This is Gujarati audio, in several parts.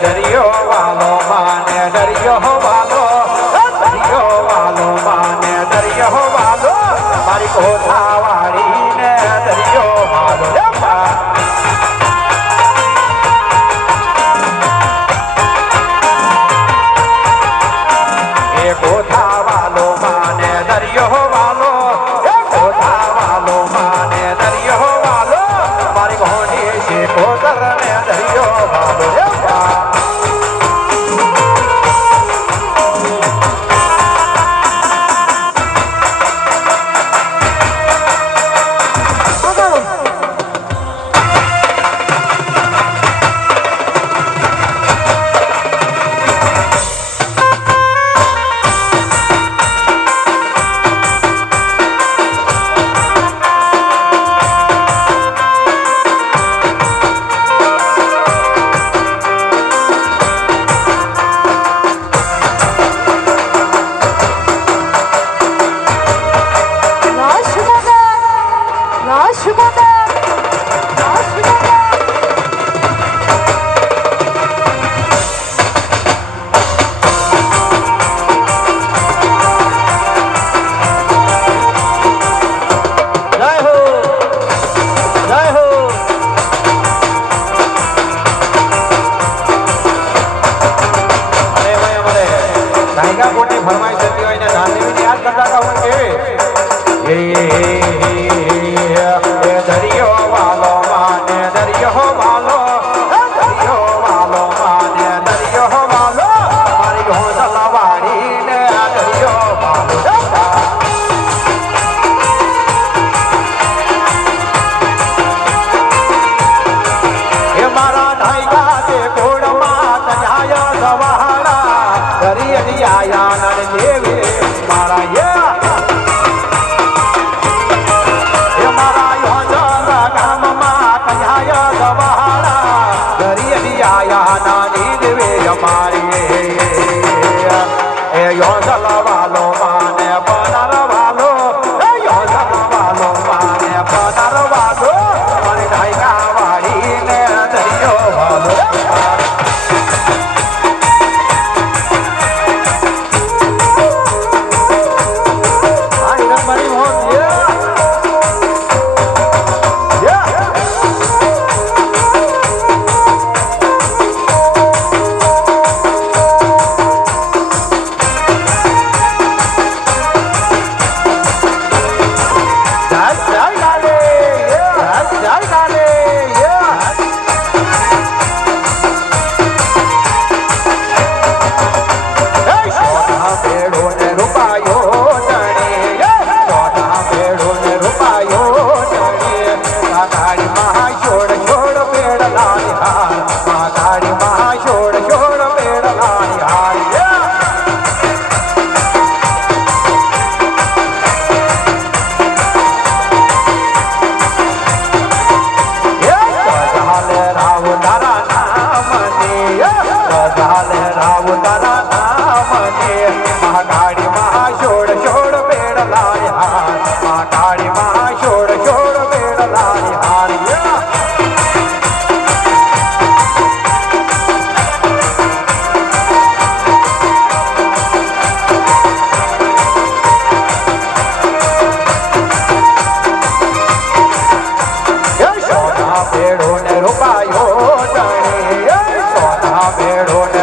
દરિયો વાલો માને દરિયો વાલો દરિયો વાલો માને દરિયો વાલો મારી કોઠા વાળી ને દરિયો વાલો એ કોઠા વાલો માને દરિયો વાલો કોઠા વાલો માને દરિયો વાલો મારી ઘોડી છે કોતર ને દરિયો વાલો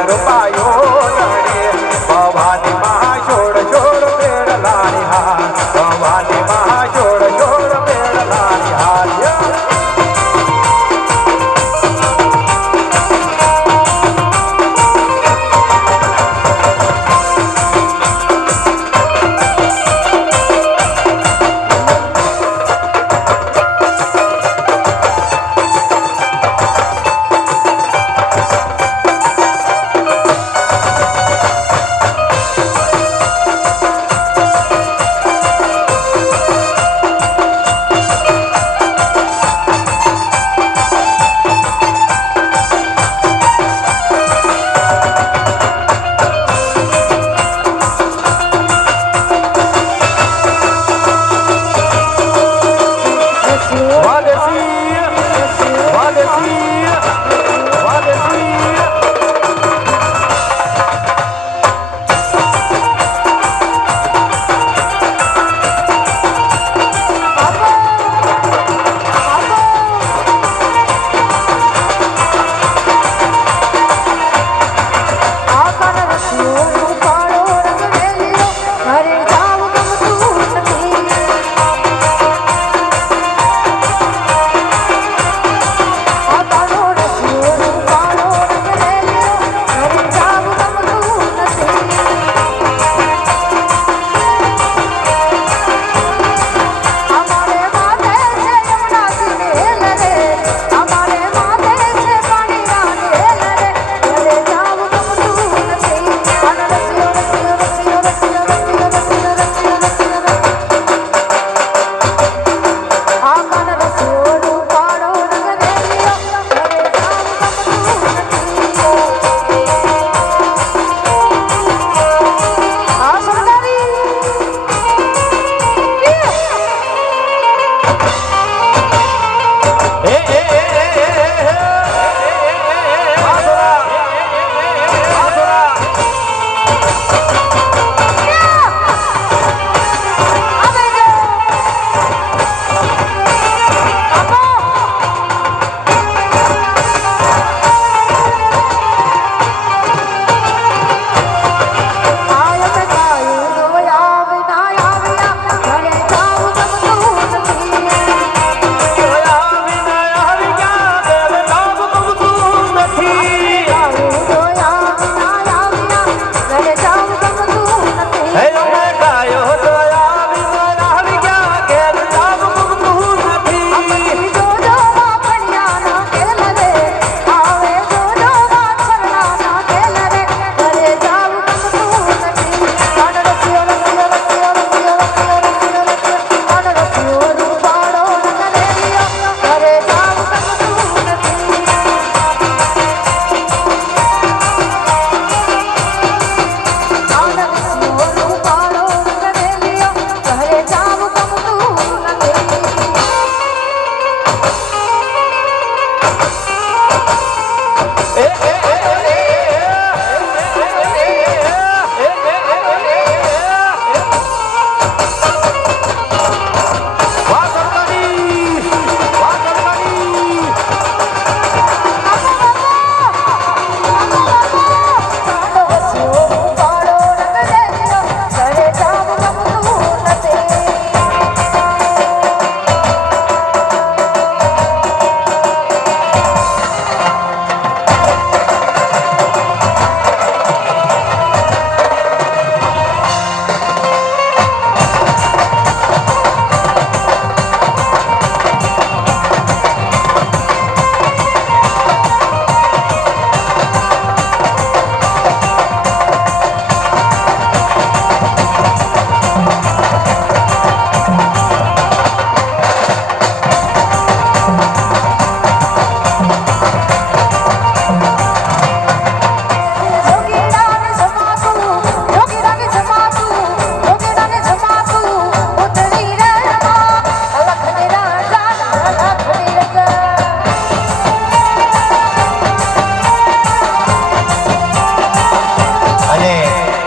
રૂપાયો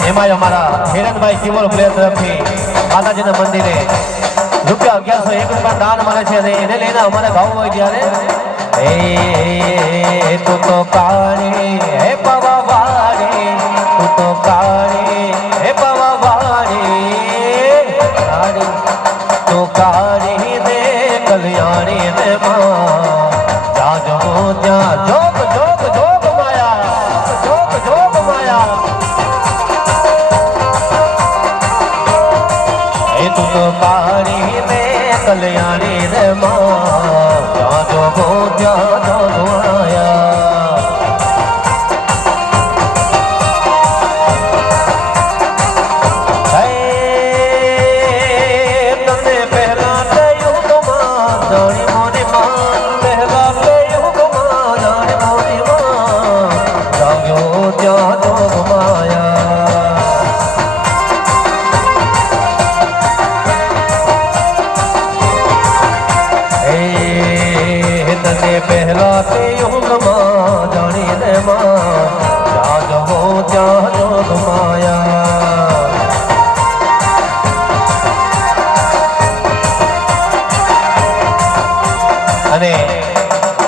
એમાં અમારા હિરણભાઈ ચિવોલ પ્લેયર તરફથી માતાજીના મંદિરે ₹1101 દાન મળે છે અને એને લઈને અમારે ગાવું હોય ત્યારે તું તો કાળી હે પવાવાળી તું તો કાળી હે પવાવાળી તું કાળી દે કલ્યાણી ને માં જાજો ત્યાં જોગ જોગ જોગ માયા જોગ જોગ માયા તું તો કાળી દે કલ્યાણી ને માં જાજો ત્યાં જોગ માયા પહેલા તે યુગમાં જાણીને માં જાજો ત્યાં જોગ માયા અને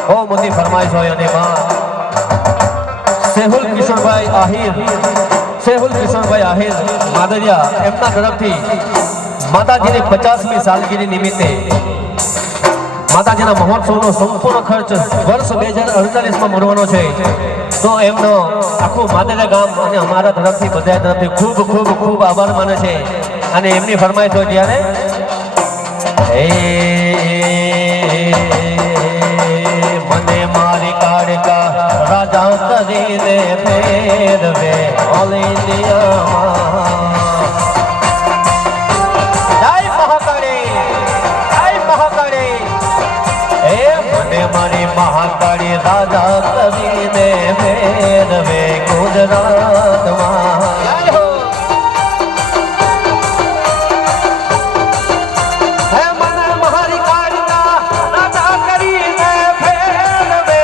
બહુ મોટી ફરમાઈશ હોય અને માં સેહુલ કિશોરભાઈ આહિર માદરિયા એમના તરફથી માતાજીની 50મી સાલગીરી નિમિત્તે માતાજીના મહોત્સવનો સંપૂર્ણ ખર્ચ વર્ષ 2048માં મળવાનો છે તો એમનો આખું માદરિયા ગામ અને અમારા તરફથી બધા તરફથી ખૂબ ખૂબ ખૂબ આભાર માને છે અને એમની ફરમાઈશ હોય ત્યારે મને મારી કાળકા રાજા કરીને ફેરવે ઓલ ઇન્ડિયામાં મારી મહાકાળી રાજા કરીને ફેરવે ગુજરાતમાં હે મને મારી કાળીના રાજા કરીને ફેરવે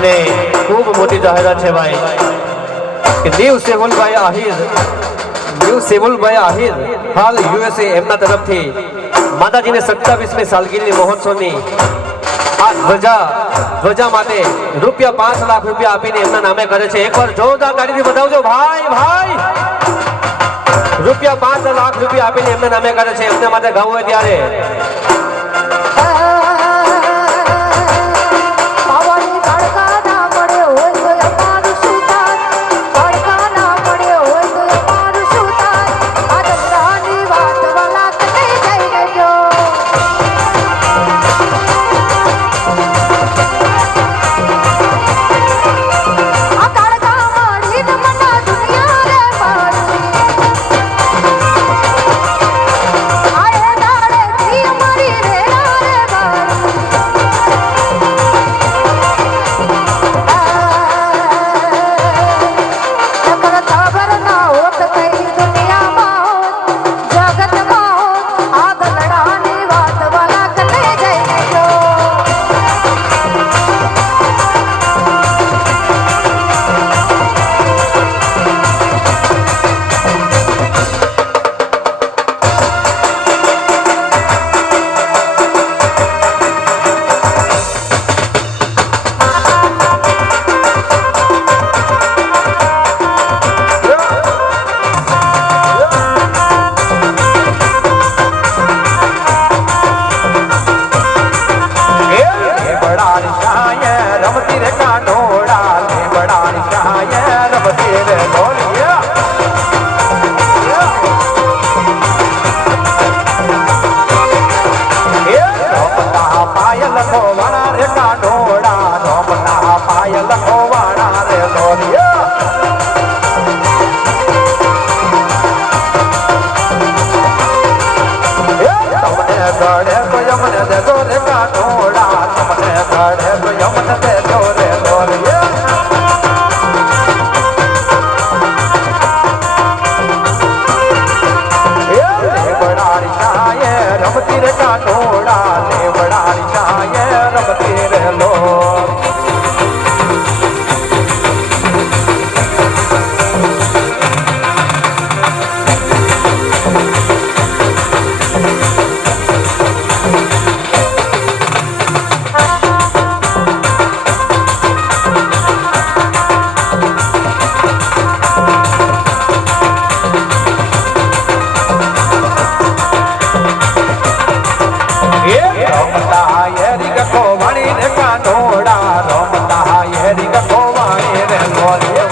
અને ખૂબ મોટી જાહેરાત છે ભાઈ કે દેવ સેવલભાઈ આહિર હાલ યુએસએ એમના તરફથી માતાજીને 27મી સાલગીરી મહોત્સવની આ ધ્વજા માટે ₹5 લાખ આપીને એમના નામે કરે છે. એકવાર જોરદાર તાળીથી વધાવજો ભાઈ. ₹5 લાખ આપીને એમના નામે કરે છે. એમના માટે ગાવું હોય ત્યારે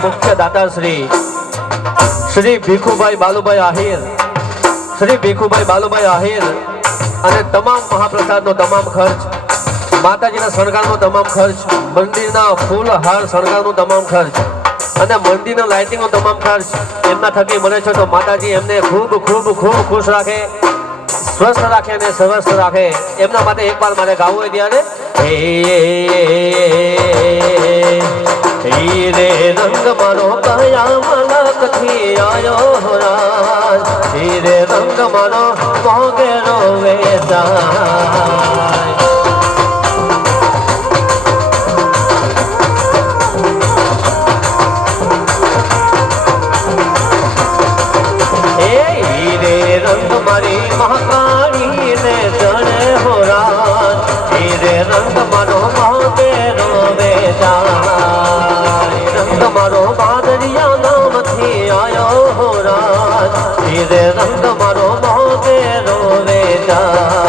મુખ્ય દાતા શ્રી ભીખુભાઈ બાલુભાઈ આહિર અને તમામ મહાપ્રસાદનો તમામ ખર્ચ, માતાજીના શણગારનો તમામ ખર્ચ, મંદિરના ફૂલ હાર શણગારનો તમામ ખર્ચ અને મંદિરના લાઇટિંગનો તમામ ખર્ચ એમના થકી મળે છે. તો માતાજી એમને ખૂબ ખુશ રાખે, સ્વસ્થ રાખે અને સ્વસ્થ રાખે. એમના માટે એકવાર મારે ગાવું હોય ત્યારે હીરે રંગ મારો કયા મલક થી આયો રાજ, હીરે રંગ મારો મોગેરો વેચાય. હીરે રંગ મારી મહાકાળી ને ચણે હો રાજ, હીરે રંગ મારો મોગેરો વેચાય. મારો બાદરિયા નામથી આયો હો રાજ, હીરે રંગ મારો મોગેરો વેચાય.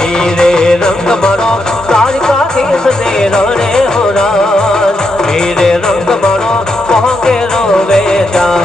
હીરે રંગ મારો દ્વારકા કેસ ને રણે હો રાજ, હીરે રંગ મારો મોગેરો વેચાય.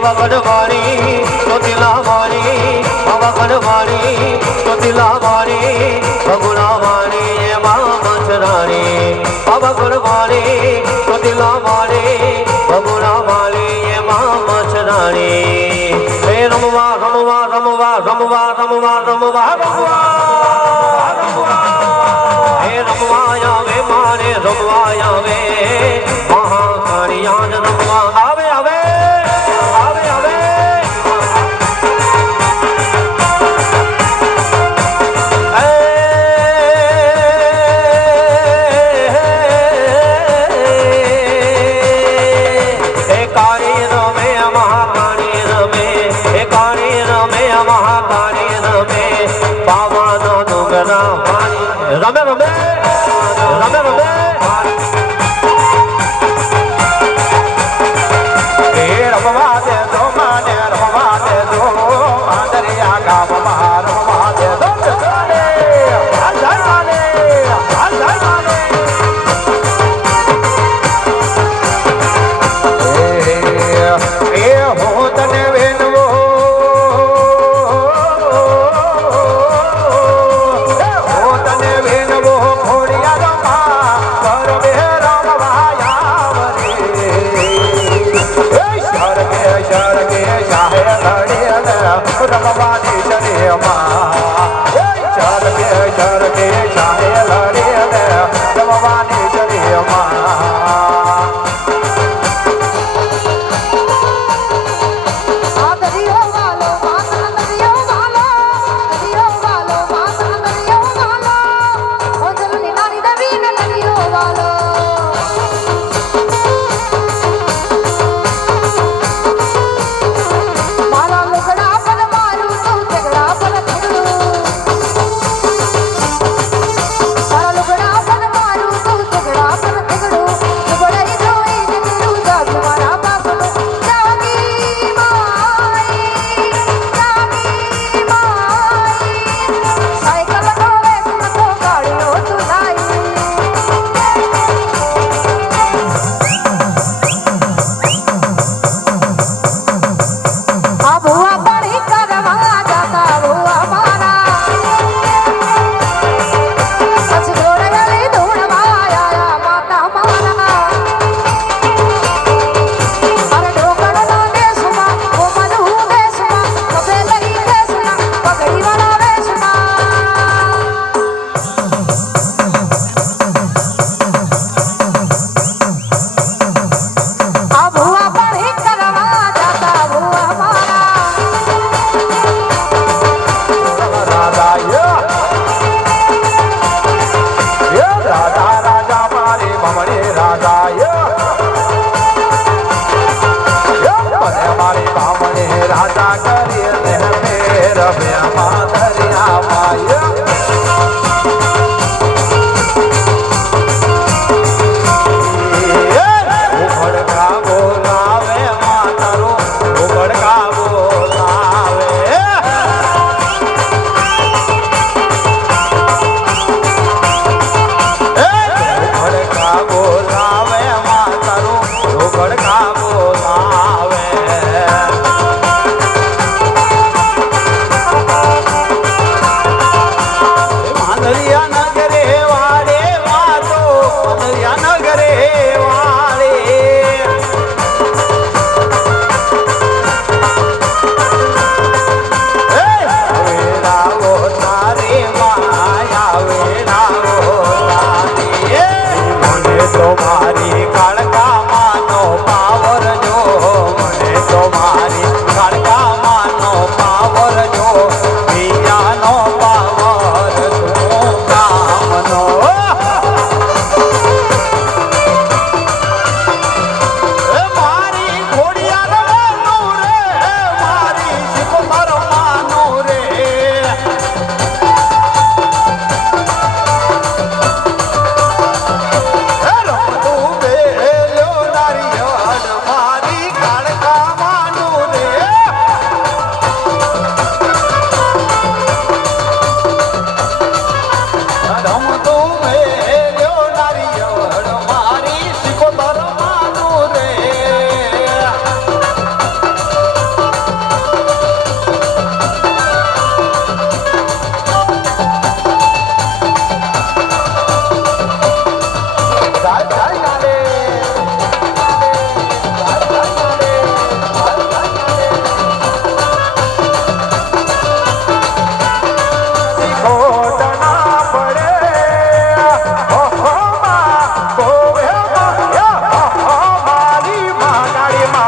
પાવાગઢ વાળી ચોટીલા વાળી પાવાગઢ વાળી ચોટીલા વાળી ભગુડા વાળી એમાં મચ્છરાણી પાવાગઢ વાળી ચોટીલા વાળી ભગુડા વાળી એમાં મચ્છરાણી હે રમવા રમવા રમવા રમવા રમવા રમવા રમવા હે રમવા આવે મારે રમવા આવે મહાકાળિયા જ રમવા આવે આવે આવે આવે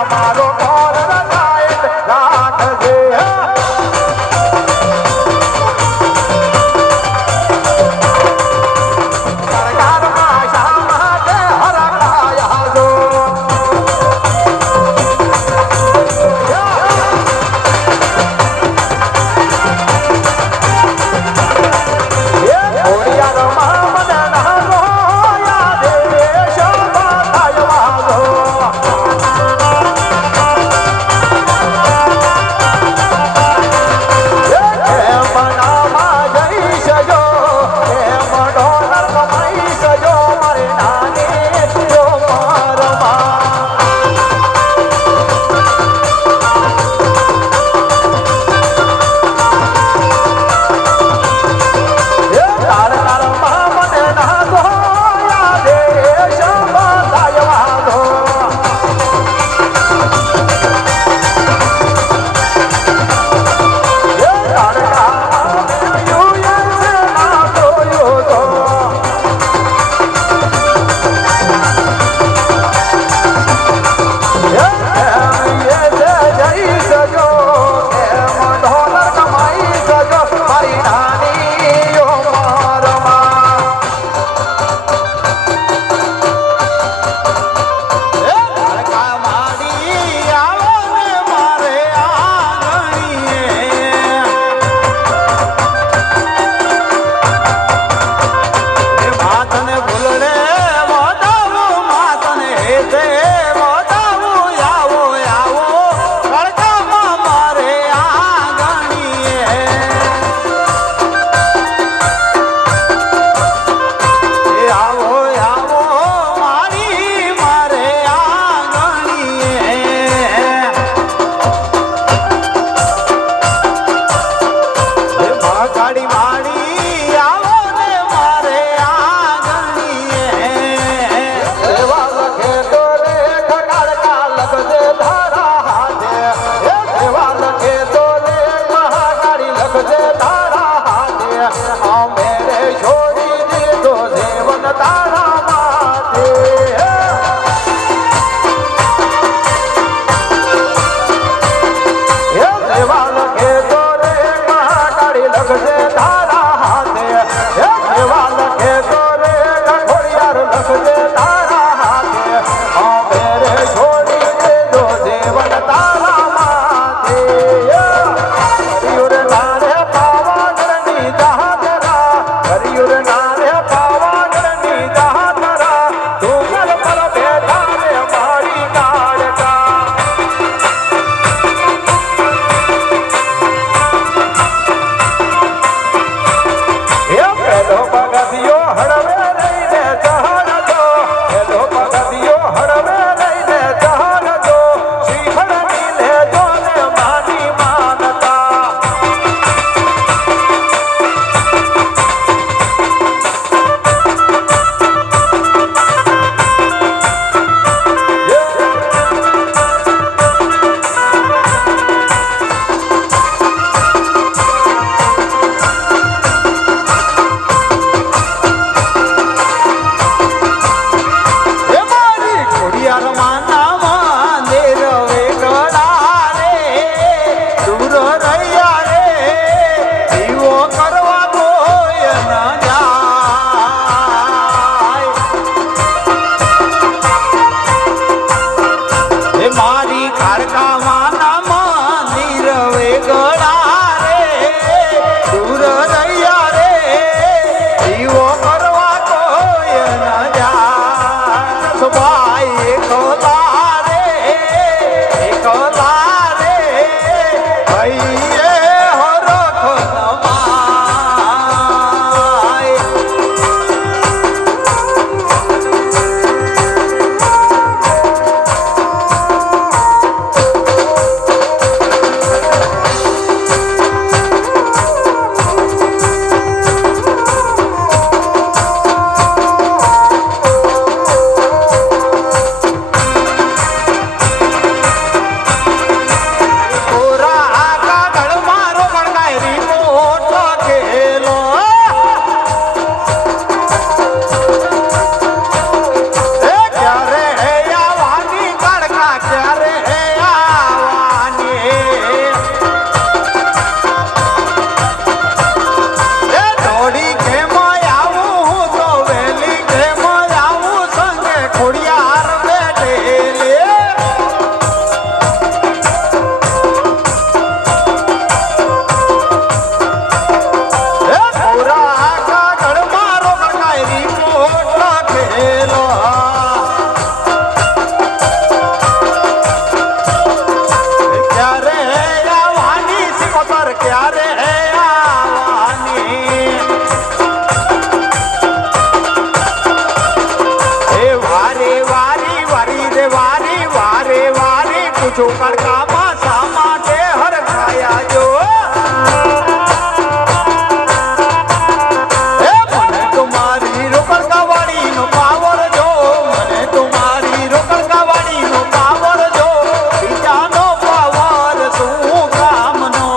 મારો કોર રખાય રાખજે સરકારમાં શા માટે હરખાયા જો પૂછું કડકામાં શા માટે હરખાયા જો એ મને તમારી રોકડકાવાળીનો પાવર જો મને તમારી રોકડકાવાળીનો પાવર જો બીજાનો પાવર શું કામનો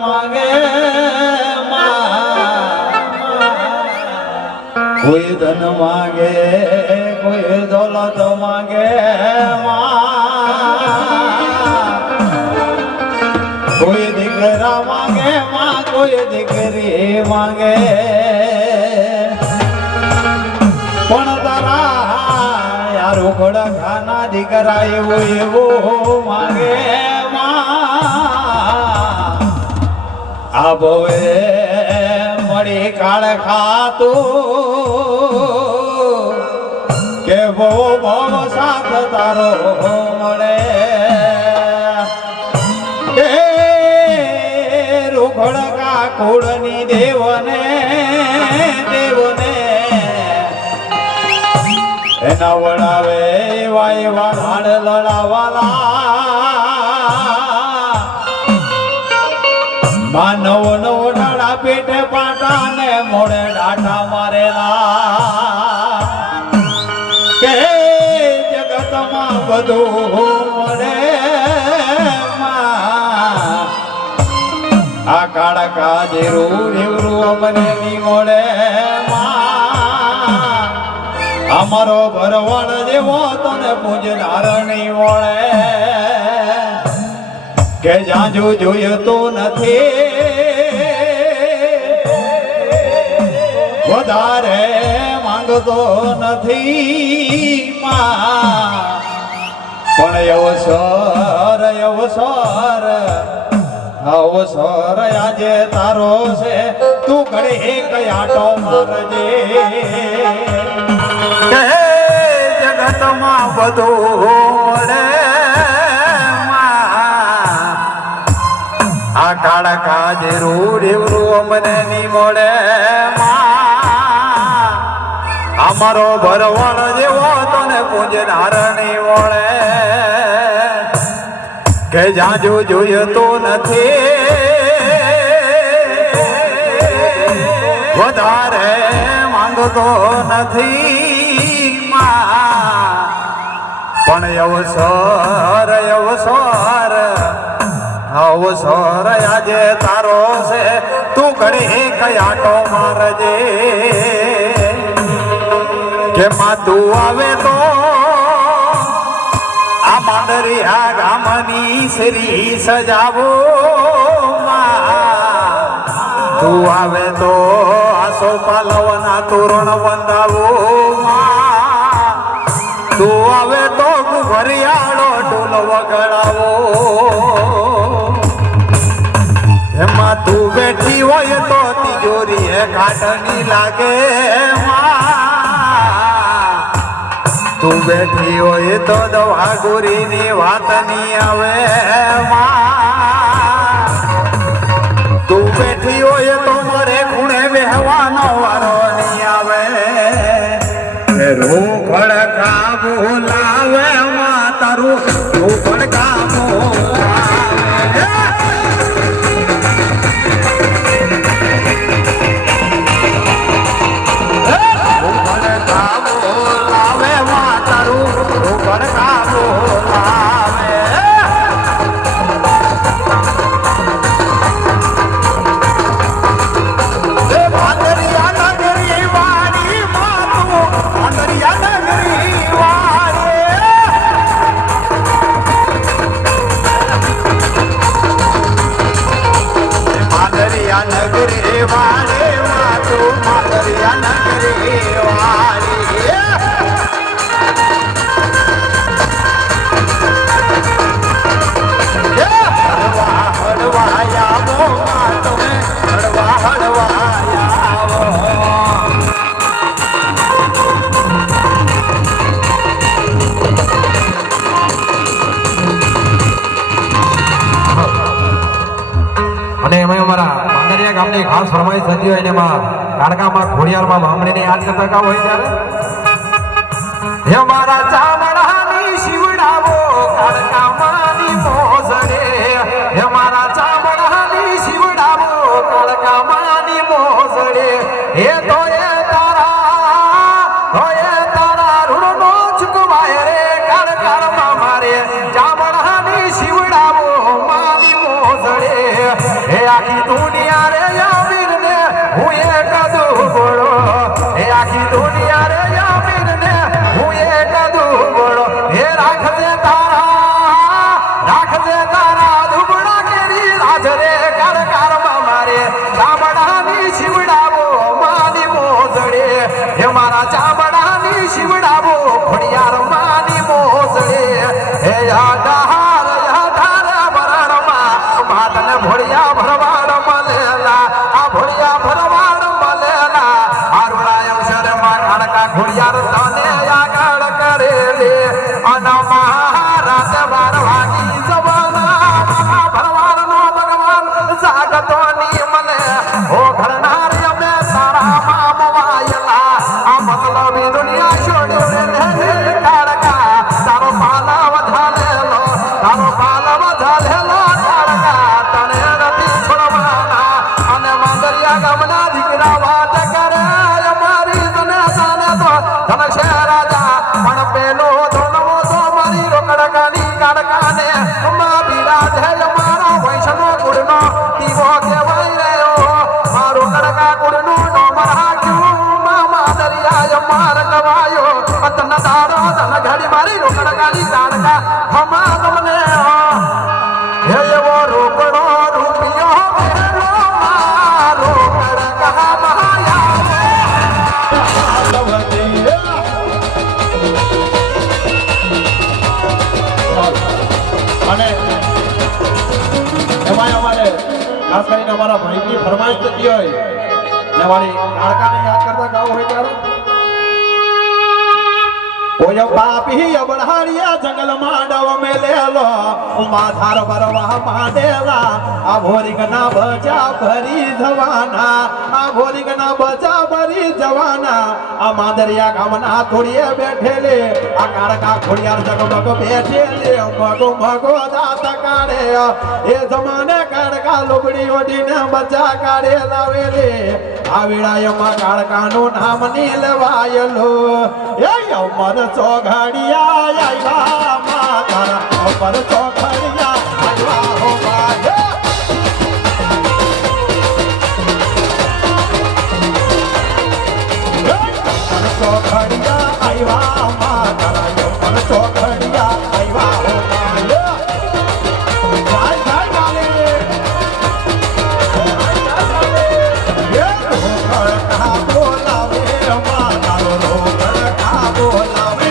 માગે કોઈ ધન માગે કોઈ દોલત માગે કોઈ દીકરા માગે કોઈ દીકરી માગે પણ તારા યારો ઘોડા ખાના દીકરા એવું માગે આ ભવે મળી કાળ ખાતું કે બહુ ભવ સાથ તારો મળે એ રૂખડકા કુળની દેવને એના વડાવે વાય વાળ લડાવાલા માનવ નો ડાળા પેટે પાટા ને મોડે ડાટા મારેલા કે જગતમાં બધું મળે આ કાળા કાજેરું રેવરું અમને ની મળે અમારો ભરવાડ જેવો તને પૂજનાર નહીં મળે કે જાજુ જોઈતું નથી વધારે માંગતો નથી પણ અવસર આજે તારો છે તું ઘડે એક આટો મારજે જગતમાં બધું આ કાળા કાજે રૂડેવરું અમને ની મળે અમારો ભરવાડ જેવો તને પૂજનાર ની મળે કે જાજુ જોઈતું નથી વધારે માંગતો નથી પણ અવસર આજે તારો છે તું ઘડી કયાટો મારજે કે માતું આવે તો આ માંડરિયા ગામની શ્રી સજાવો તું આવે તો આસો પાલવના તોરણ બંધાવો તું આવે તો ઘરિયાળો ઢોલ વગાડાવો એમાં તું બેઠી હોય તો તિજોરી એ કાઢની લાગે તું બેઠી હોય તો દવા ગોરીની વાત ની આવે તું બેઠી હોય તો મારે ખૂણે બેહવાનો વારો નહીં આવે રોકડ કાબુ લાવે તારું રોકડ કાબુ ગામની ખાસ ફરમાઈશ થતી હોય એમાં કાળકામાં ખોડિયારમાં બામણીને યાદ કરતા કા હોય ત્યારે હે મારા ચામડાની શિવડાવો કાળકામાંની મોસરે હે મારા ચામડાની શિવડાવો કાળકામાંની મોસરે હે તો એ તારા રૂડનો ચૂકવાય રે કાળકામાં મારે ચામડાની શિવડાવો માની મોસરે હે આખી કાળી રોકડ કાળી કાળકા ખમા તમને હે એવો રોકડો રૂપિયો મેલો મારો કડકા માયા અને એમાં અમારે ખાસ કરીને અમારા ભાઈની ફરમાઈશ થતી હોય ને મારી કાળકાને યાદ કરતા ગાવું હોય ત્યારે કોઈ પાપી અબડાડિયા જંગલમાં ડવ મેલેલો માથાર બરવા માંડેલા આ ભોરિકના બચા ભરી જવાના આ ભોરિકના બચા ભરી જવાના આ માદરિયા ગામના થોડીએ બેઠેલે આ કાળકા ખોડિયાર જગમગ બેઠેલે મગો મગો દાત કાઢે એ જમાને કાળકા લુગડી ઓઢીને બચા કાઢે લાવેલે આ વેળાયમાં કાળકાનું નામ ની લેવાયેલો એ અમર ચોઘડિયા આવ્યા માતારા અમર ચોઘડિયા આવ્યા હો માયા ચોઘડિયા આવ્યા માતારા અમર ચોઘડિયા આવ્યા હો માયા જાય જાય ગાલે બોલાવે માતારો રોકડ બોલાવે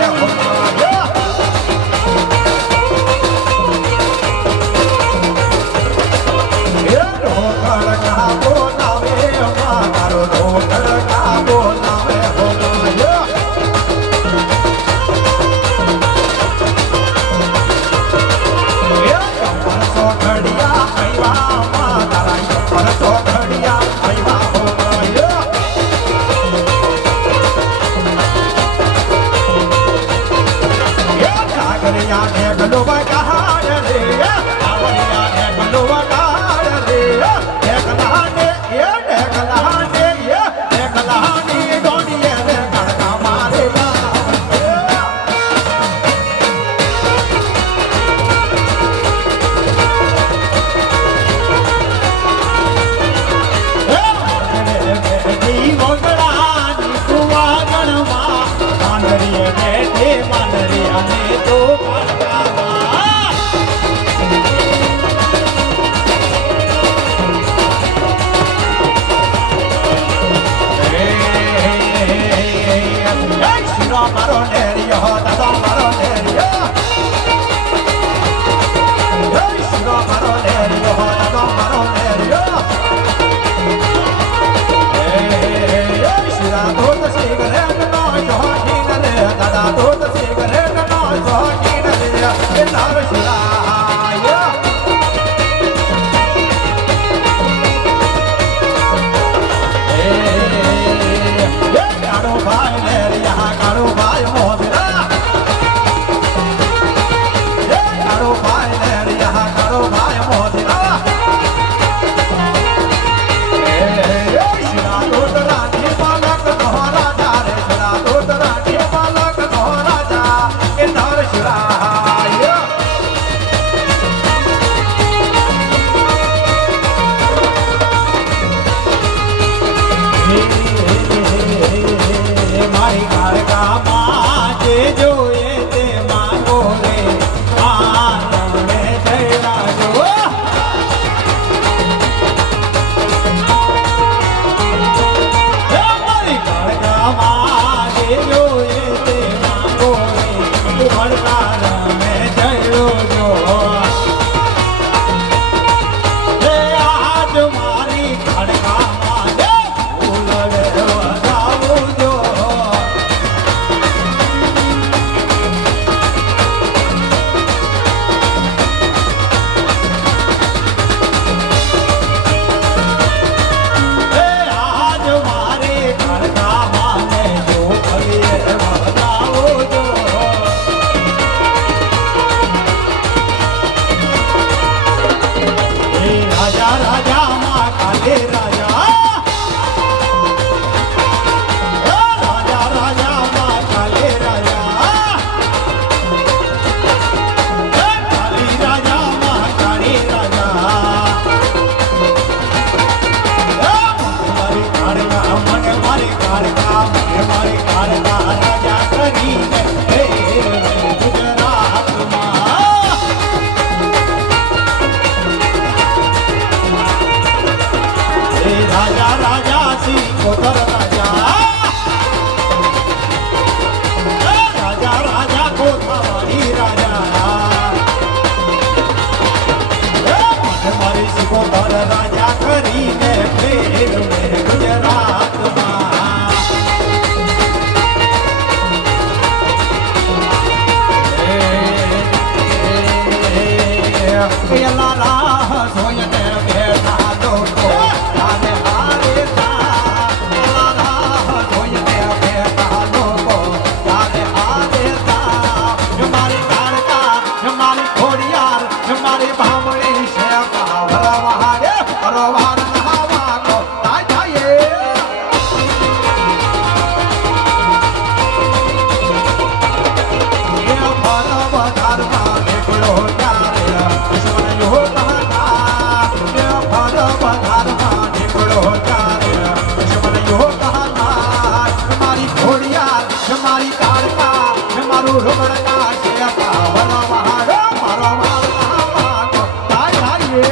લુગડકા છે પાવન વહાડો મારો વાલા માનો તાય લાગે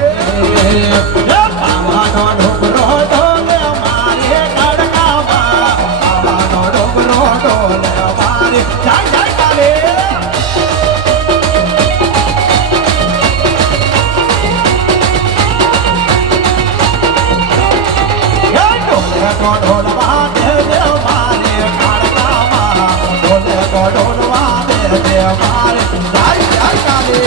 પાવાનો ઢોકરો ઢોલે મારે કડકામાં પાવાનો ઢોકરો ઢોલે મારે જાય જાય કાલે ઢોલ વાગે દે મારે કડકામાં ઢોલ વાગે દે મારે જાય જાય કાલે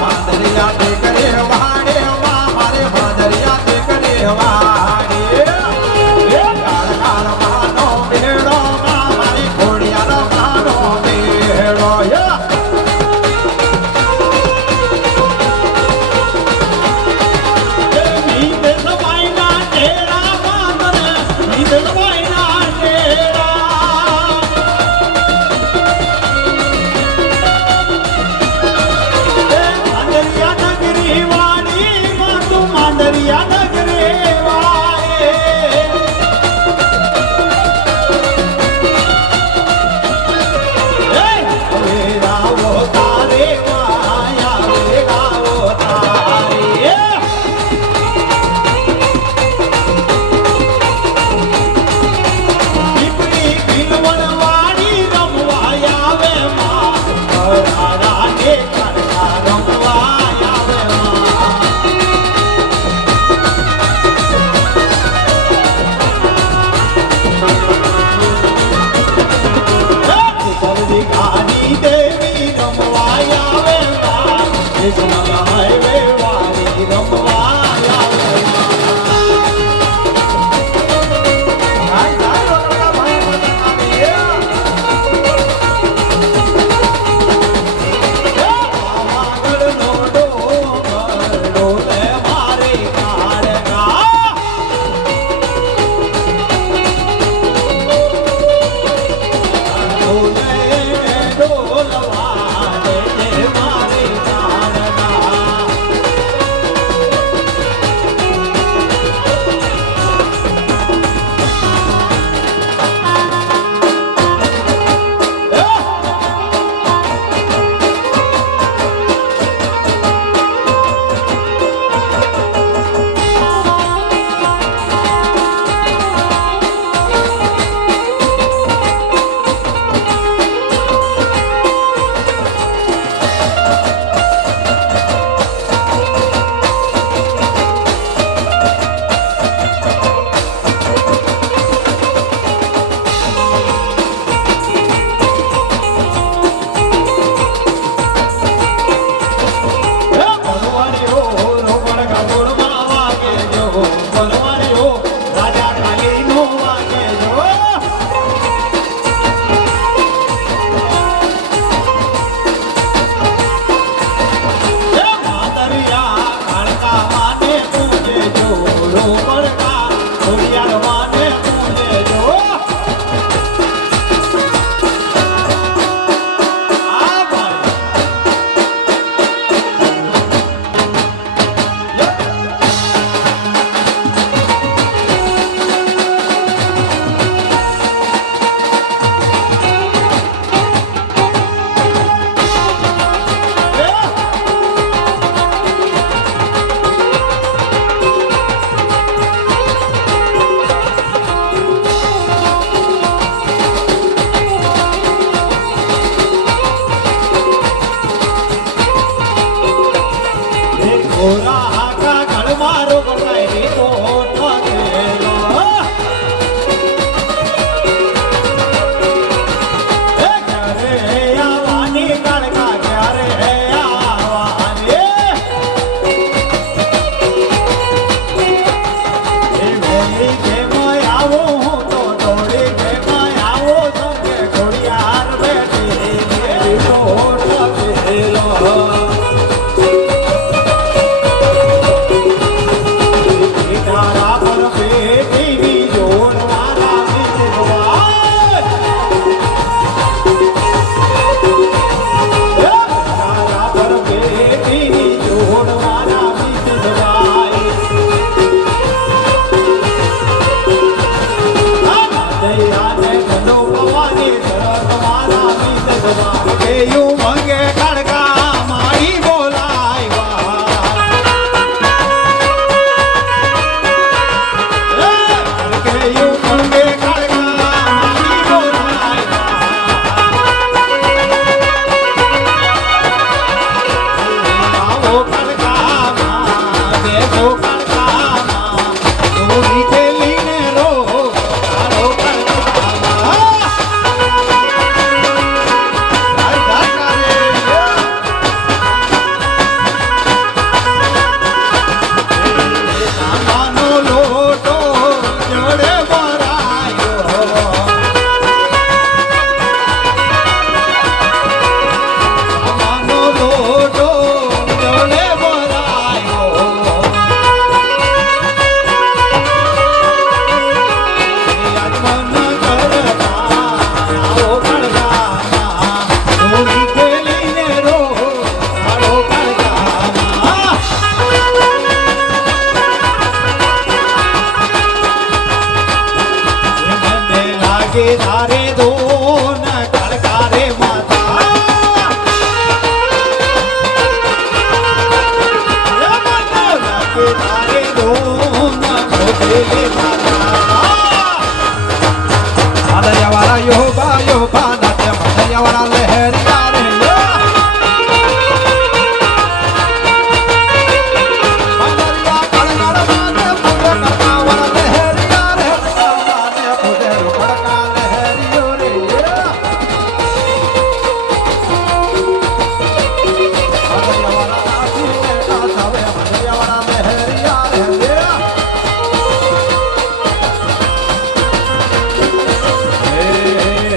માદરિયા તે કરે વાડે મારે માદરિયા તે કરે વાડે એ કાળ કાળ માનો બેડો મારી ઘોડિયાનો માનો બેડો નીંદ સવાઈના ટેરા બાંધને નીંદ સવાઈના ટેરા માંડરિયા નગરી વાળી માતું માંડરિયા નગરી વાળે હવે રાવો તારે માયા હવે રાવો તારે પીપળી પીલવણ વાળી રમવા આવે માં રાધાને કડકા રમવા આવે માં સૌદી ગાની દેવી રમવા આવે માં કૃષ્ણ હાઈવે વાળી રમવા આવે પાવાગઢનો ડોંગર ડોલે મારે કાળકા ડોલે ડોલવા દે મારે કાળકા કેયું મંગે ખડકા મારી બોલાવ્યા કેયું મંગે ખડકા મારી બોલાવ્યા આવો ખડકામાં બેસો ખડકામાં દોરી ખેલીને રો તારો ખડકામાં સામાનો લોટો જોડે ભરાયો સામાનો લોટો જોડે ભરાયો યાદ મન કરતા આવો ખડકામાં દોરી ખેલીને રો તારો ખડકામાં મને લાગે તારે દોન ખડકારે માતા મને લાગે તારે દોન ખોટે માતા આદયવાળા યોગા યોગા નાટ્ય મધયવાળા લહેરિયા રે આદરિયા કળગળ માને પૂજે કરતાવાળા લહેરિયા રે માને પૂજે કળગળ લહેરિયો રે આદયવાળા નાચી બેઠા સવે મધયવાળા લહેરિયા રે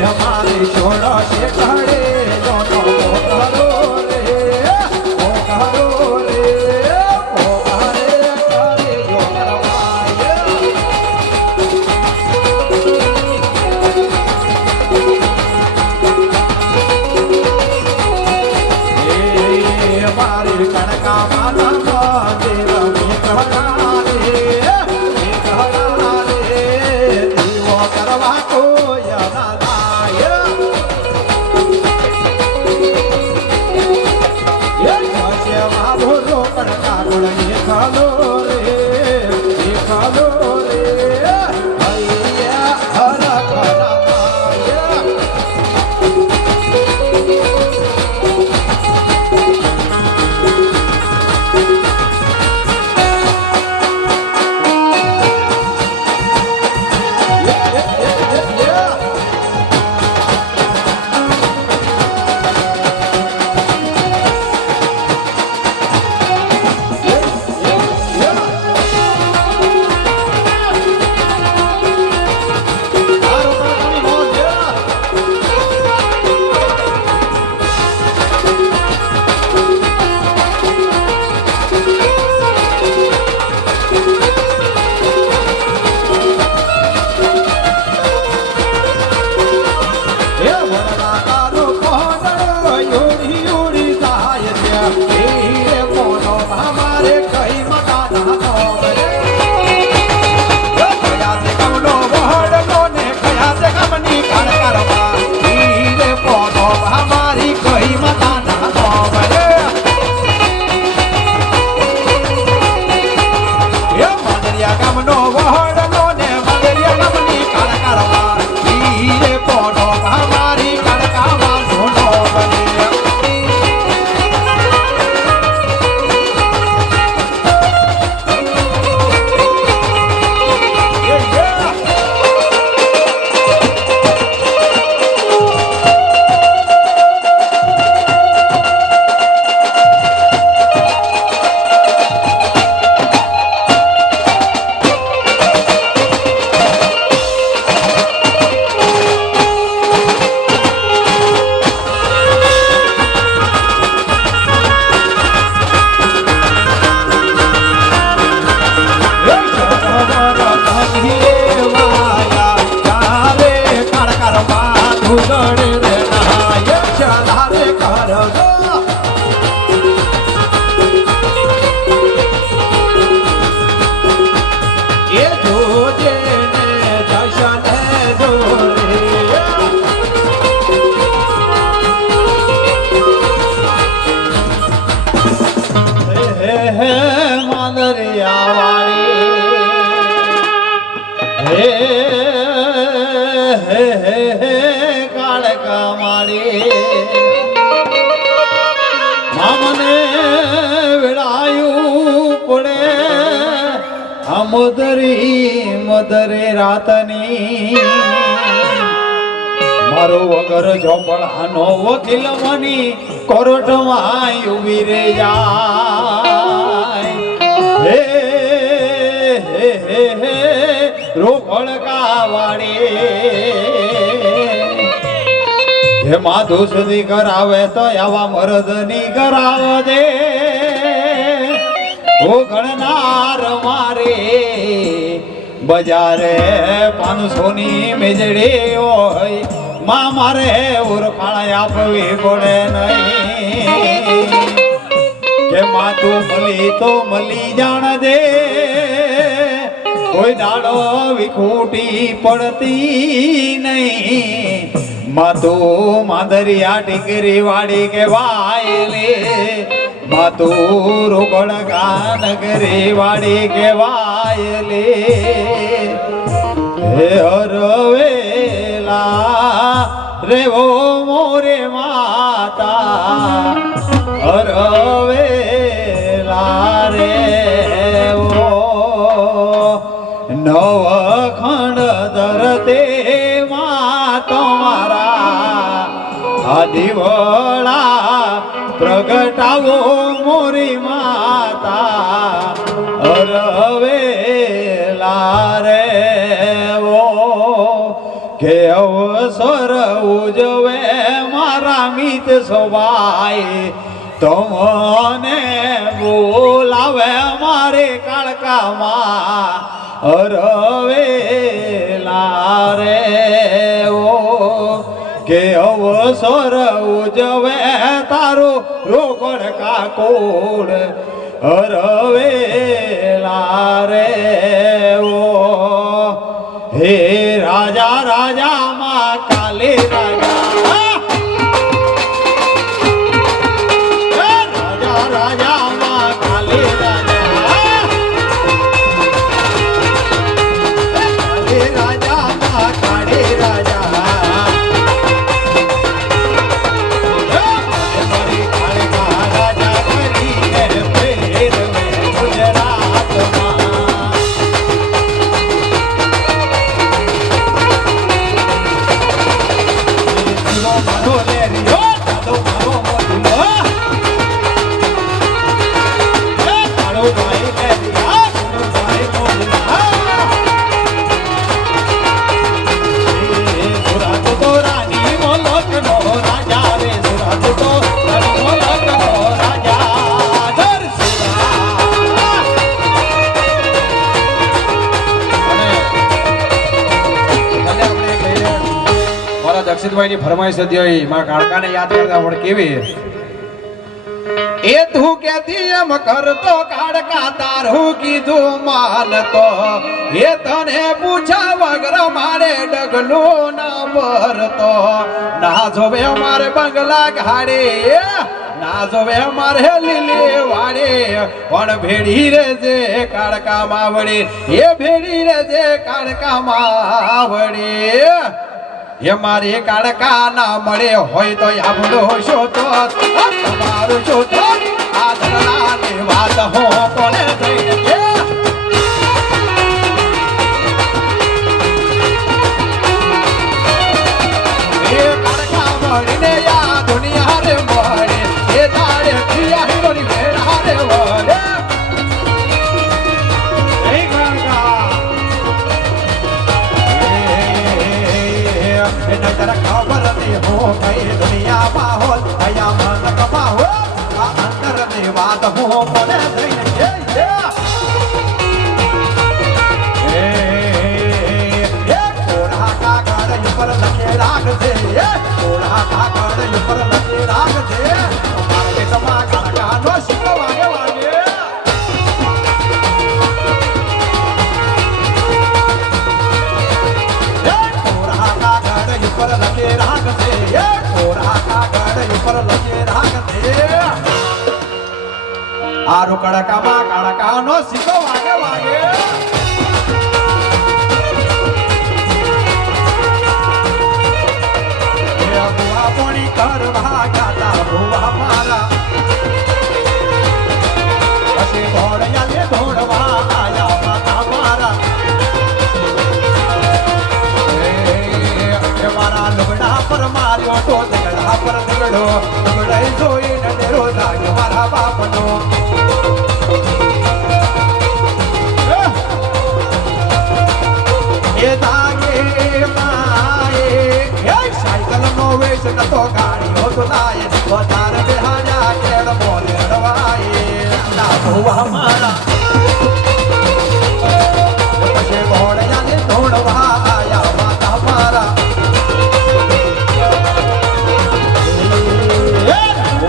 हमारी छोड़ा से घड़े दोनों करो रे ओ करो रे ओ करे करे जो करवाए હે કાળકા માડી મામને વેળાયું પડે આ મધરે રાતની મારો વગર ઝોપડાનો વકીલ મની કોર્ટમાં ઉભી રે જાય હે રોકડકા વાળી હે માધુ સુધી કરાવે તો આવા મરદની કરાવ દે ઓ ગણનાર મારે બજારે 500 ની મેજડી હોય માં મારે ઓળખાણ આપવી પડે નહીં કે માં તું મળી તો મળી જાણ દે કોઈ દાડો વિખૂટી પડતી નહીં માં તું માદરિયા ટીકરી વાળી કે વાયલે માં તું રોકડકા નગરી વાળી કે વાયલે હે હરવેલા રેવો મોરે માતા હરવેલા રેવો નવખંડ ધરતે માં તમારા આદિવળા પ્રગટાવો મોરી માતા હરવેલા રેવો કે અવસર ઉજવે મારા મિત સવાય તમને બોલાવે મારે કાળકામાં હરવેલા રેવો કે અવસર ઉજવે તારો રોકડ કાકોડ હરવેલા રેવો હે રાજા રાજા માં કાલે રાજા રાજા રાજા માં કાલે રાજા કાલે રાજા માં કાળે રાજા મારી કાળકા રાજા કરીને ફેરવે ગુજરાતમાં મારો લેરિયો દાદો મારો મોદલો એ મારો ભાઈ લેરિયા મારો ભાઈ મોદલા એ સુરત તો રાની મોલક નો રાજા રે સુરત તો રાની મોલક નો રાજા દર સુરા અને આપણે કહીએ મારા દક્ષિતભાઈ ની ફરમાઈશ હતી હોય માં કાળકાને યાદ કરતા પણ કેવી એ તું કેતી એમ કરતો કાળકા તારું કીધું માનતો એ તને પૂછા વગર મારે ડગલું ના ભરતો ના જોવે મારે બંગલા ઘાડે ના જોવે મારે લીલી વાડે પણ ભેડી રે જે કાળકા માવડી એ ભેડી રે જે કાળકા માવડી એ મારે કાળકા ના મળે હોય તો આપણો શોધો તમારું શોધો આ ધરણાની વાત હો કોને થઈને એ કાળકા મળીને આ દુનિયા રે મળે એ તારે પ્રિયા હિરોની ભેડા રે વળે એ કાળકા નજર ખબર નહીં હો કઈ દુનિયા માહોલ કયા મન કમાહો આ અંતર ની વાત હો મને થઈને કોરા કાગળ ઉપર લખે રાખજે કોરા કાગળ ઉપર લખે રાખજે મારે તમા કાળકાનો શીખો વાગે વાગે કોરા કાગળ ઉપર લખે રાખજે કોરા કાગળ ઉપર લખે રાખજે આ રોકડકામાં કાળકાનો શીખો વાગે વાગે કરવા ગાતા ભુવા મારા પછી ઘોડિયાને ધોડવા આયા માતા મારા એ મારા લુગડા પર માર્યો તો દગડા પર દગડો દગડાઈ જોઈને ડેરો લાગ્યો મારા બાપનો એ દાગે માએ એ સાયકલ નો વેચ નતો ગાડીઓ તો લાય વધારે બેહાડા કેળ બોલે રવાય ના ભુવા મારા પછી ઘોડિયાને ધોડવા આયા માતા મારા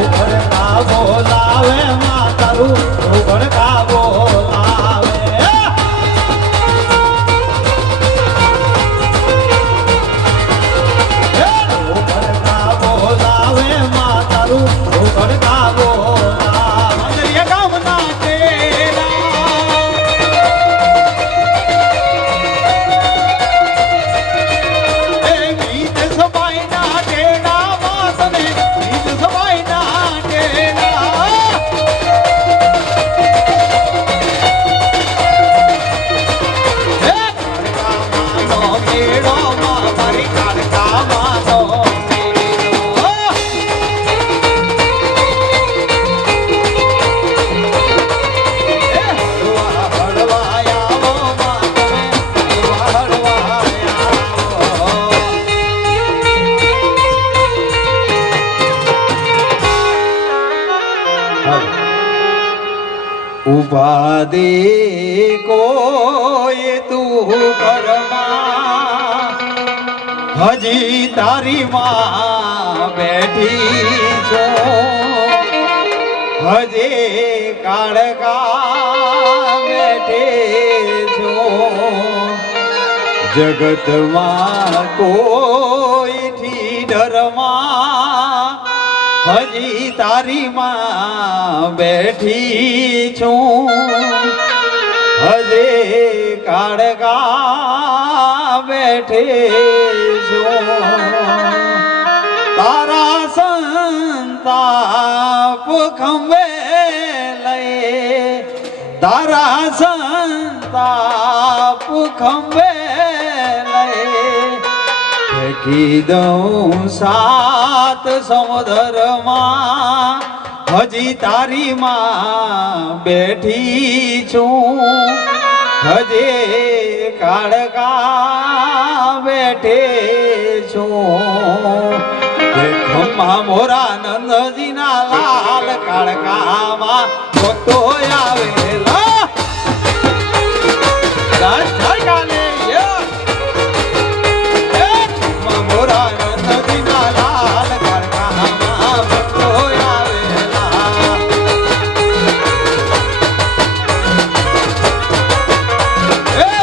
ઉઘડ કાગો લાવે માતારું ઉઘડ કાગો લાવે ઉપાદે કોઈ તું કરમાં હજી તારી માં બેઠી છો હજે કાળકા બેઠે છો જગતમાં કોઈથી ડરમાં હજી તારી માં બેઠી છું હજે કાળકા બેઠે છું તારા સંતાપ ખંભે લઈ તારા સંતાપ ખંભે લઈ ફેંકી દઉં સાત સમુદ્રમાં હજી તારી માં બેઠી છું હજે કાળકા બેઠે છું ખમ્મા મોરા નંદજીના લાલ કાળકામાં ભક્તો આવેલા મોરા નંદજીના લાલ કાળકામાં ભક્તો આવેલા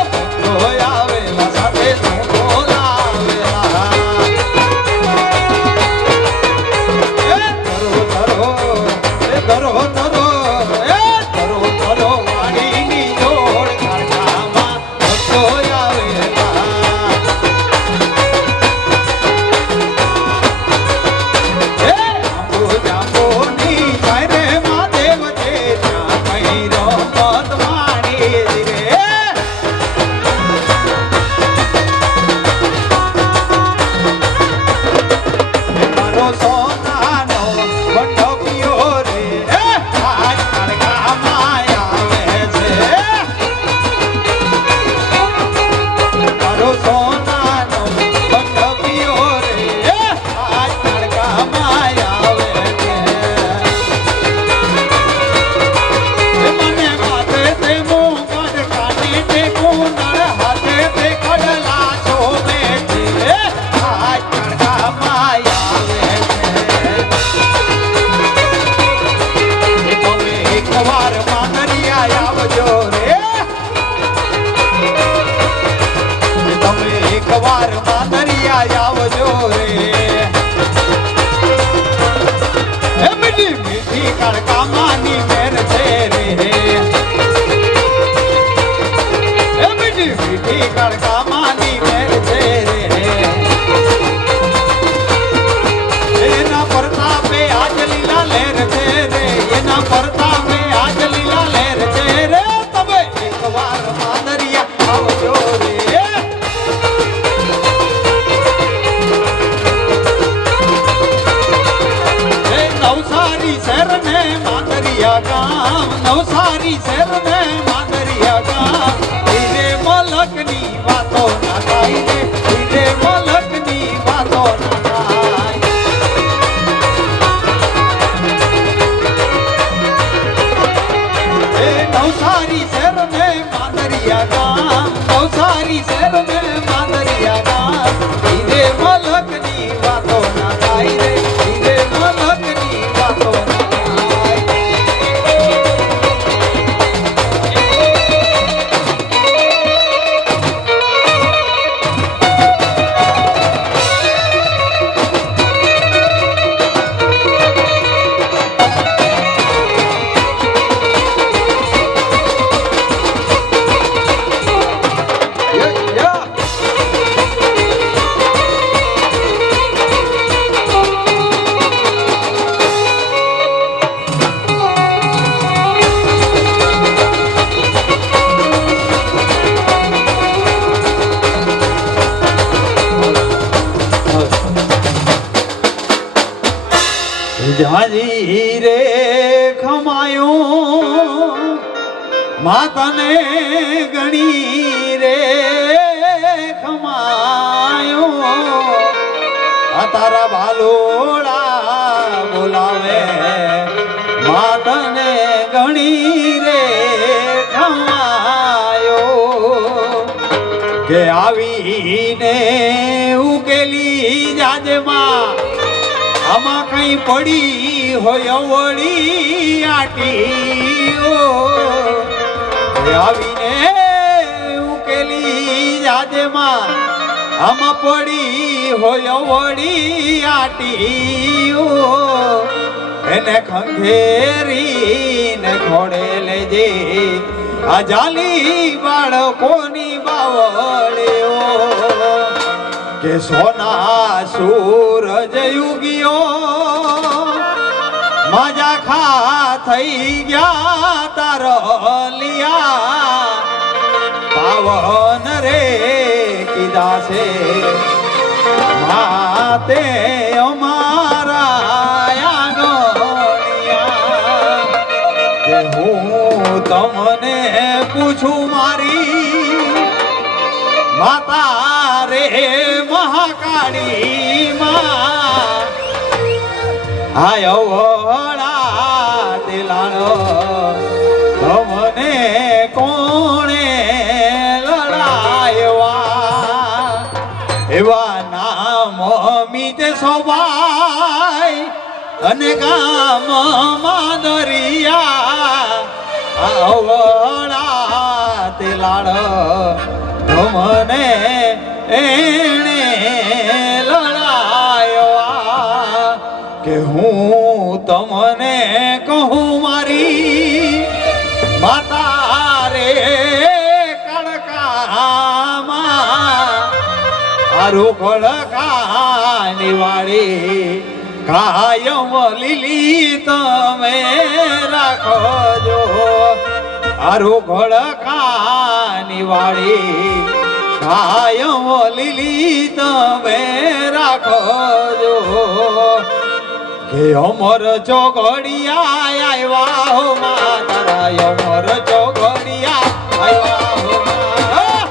ભક્તો આવેલા સાથે નવસારી શહેર ને માંદરિયા ગામ હીરે મલકની વાતો ના થાય રે હીરે મલકની વાતો ના થાય એ નવસારી શહેર ને માંદરિયા ગામ નવસારી શહેર ને માંદરિયા ગામ હીરે મલકની વાતો ના થાય રે હીરે મલકની વાતો ના થાય જાજી રે ખમાયો માતાને ગણી રે ખમાયો આ તારા બાલોડા બોલાવે માતાને ગણી રે ખમાયો કે આવીને ઉકેલી જાજમાં આમાં કઈ પડી હોય વળી આટીઓ આવીને ઉકેલી જાજેમાં આમાં પડી હોય વળી આટીઓ એને ખંખેરીને ઘોડે લેજે આ જાલી બાળકોની બાવળીઓ કે સોના સૂરજ યુગીઓ મજા ખા થઈ ગયા તારલિયા પાવન રે કીધા છે માતે અમારા યાગણિયા કે હું તમને પૂછું મારી માતા રે મહાકાળી માં આયો વડા દિલાણો તમને કોણે લડાયવા એવા નામ મીતે સોભાઈ અને ગામ માદરિયા આવડા દિલાણો મને એણે લડાયવા કે હું તમને કહું મારી માતા રે કડકામાં આરું કડકાની વાળી કાયમ લીલી તમે રાખજો આરું કડકાની વાળી કાયમ લીલી તમે રાખજો કે અમર ચોઘડિયા આવ્યા હો માં તારા અમર ચોઘડિયા આવ્યા હો માં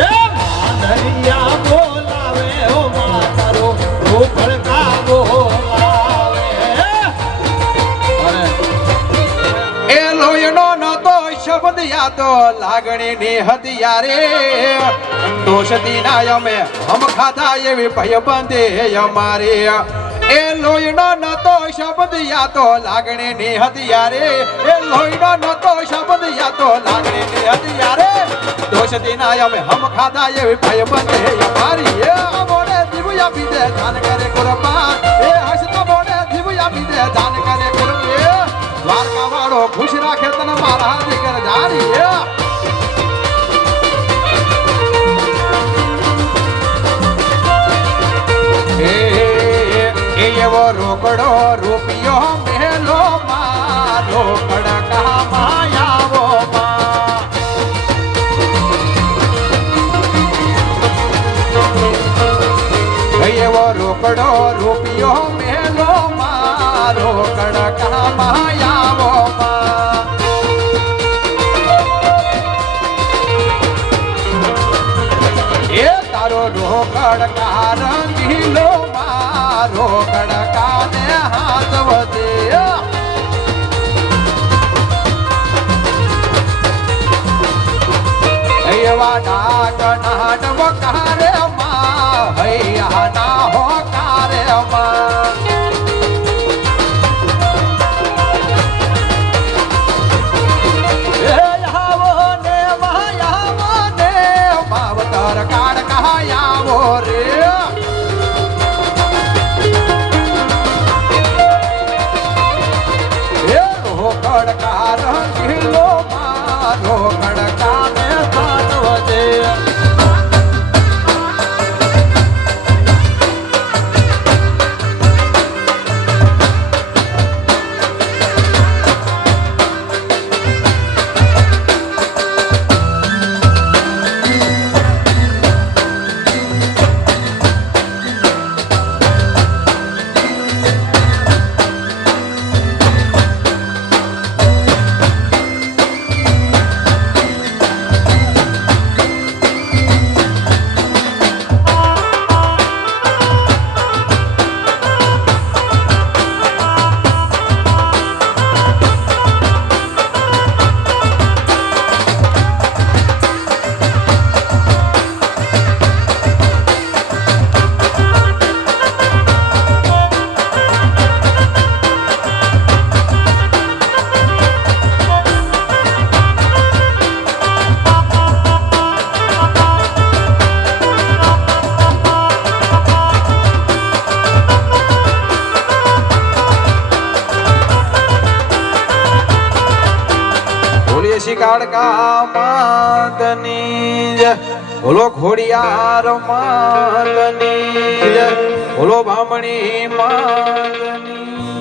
એ માદરિયા બોલાવે હો માં તારો રૂપડકા બોલાવે એ લોયનો નતો શબ્દ યાદો લાગણી ની હતિયારે દોષતી ના અમે હમ ખાધા એવી ભય બંધે અમારે એ લોહીનો નતો શબ્દ યાતો લાગણી ની હતિયારે એ લોહીનો નતો શબ્દ યાતો લાગણી ની હતિયારે દોષતી ના અમે હમ ખાધા એવી ભય બંધે અમારી એ મોડે દીવયા પીદે ધાન કરે કુરબાન એ હસતો મોડે દીવયા પીદે ધાન કરે કુરબાન દ્વારકા વાળો ખુશ રાખે તને મારા દીકર જારી એવો રોકડો રૂપિયો મેલો માં રોકડા માયાવો માં એવો રોકડો રૂપિયો મેલો ગીલો મારો કડકામાં આવો માં એ તારો રોકડ કારંગીલો મારો કડકાને હાથ વધે એવા ડાક નાટ વકારે માં હૈયા ના હો કારે માં એ આવો ને માવતર કાળ કહાયાવો રે એ રોકડ કારંગીલો મારો કડકાને હાથ વધે કાળકા માતની જય બોલો ઘોડિયાર માતની જય બોલો બામણી માતની